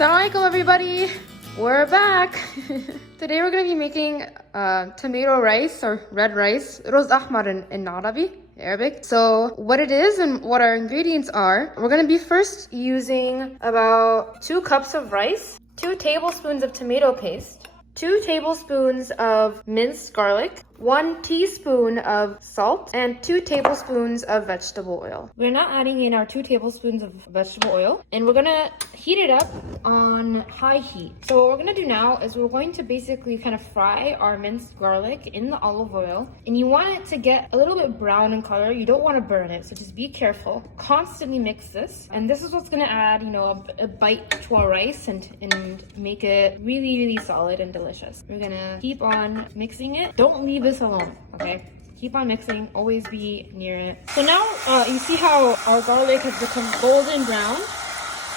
Assalamualaikum everybody, we're back. Today we're going to be making tomato rice or red rice, roz ahmar in Arabic. So what it is and what our ingredients are, we're going to be first using about 2 cups of rice, 2 tablespoons of tomato paste, 2 tablespoons of minced garlic, 1 teaspoon of salt, and 2 tablespoons of vegetable oil. We're now adding in our 2 tablespoons of vegetable oil, and we're gonna heat it up on high heat. So what we're gonna do now is we're going to basically kind of fry our minced garlic in the olive oil, and you want it to get a little bit brown in color. You don't want to burn it, so just be careful. Constantly mix this, and this is what's gonna add, a bite to our rice and make it really, really solid and delicious. We're gonna keep on mixing it. Don't leave it alone, okay? Keep on mixing, always be near it. So now you see how our garlic has become golden brown,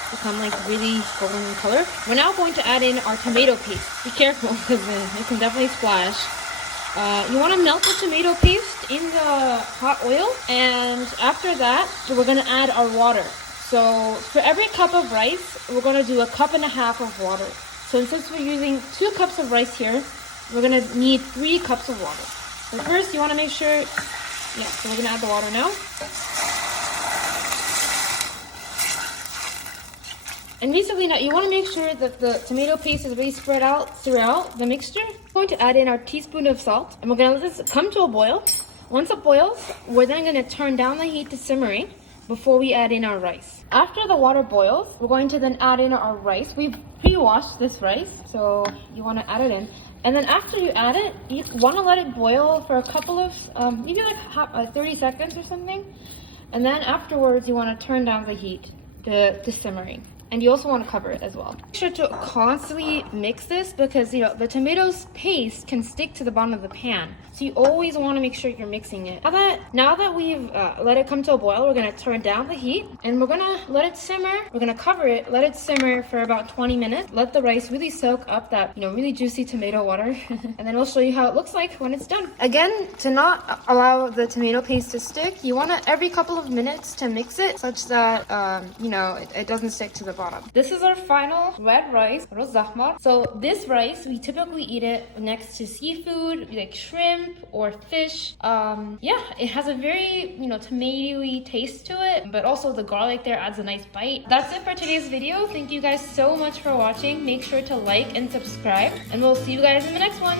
become like really golden in color. We're now going to add in our tomato paste. Be careful because it can definitely splash. You want to melt the tomato paste in the hot oil, and after that we're going to add our water. So for every cup of rice we're going to do 1.5 cups of water. So since we're using 2 cups of rice here, we're going to need 3 cups of water. So first you want to make sure, so we're going to add the water now. And basically now you want to make sure that the tomato paste is really spread out throughout the mixture. We're going to add in our teaspoon of salt, and we're going to let this come to a boil. Once it boils, we're then going to turn down the heat to simmering before we add in our rice. After the water boils, we're going to then add in our rice. We've pre-washed this rice, so you want to add it in. And then after you add it, you want to let it boil for a couple of, maybe like 30 seconds or something. And then afterwards, you want to turn down the heat to simmering. And you also want to cover it as well. Make sure to constantly mix this because the tomatoes paste can stick to the bottom of the pan. So you always want to make sure you're mixing it. Now that we've let it come to a boil, we're going to turn down the heat and we're going to let it simmer. We're going to cover it, let it simmer for about 20 minutes. Let the rice really soak up that really juicy tomato water. And then we'll show you how it looks like when it's done. Again, to not allow the tomato paste to stick, you want to every couple of minutes to mix it such that it doesn't stick to the bottom. This is our final red rice, roz ahmar. So this rice, we typically eat it next to seafood, like shrimp or fish. It has a very, tomatoey taste to it, but also the garlic there adds a nice bite. That's it for today's video. Thank you guys so much for watching. Make sure to like and subscribe, and we'll see you guys in the next one.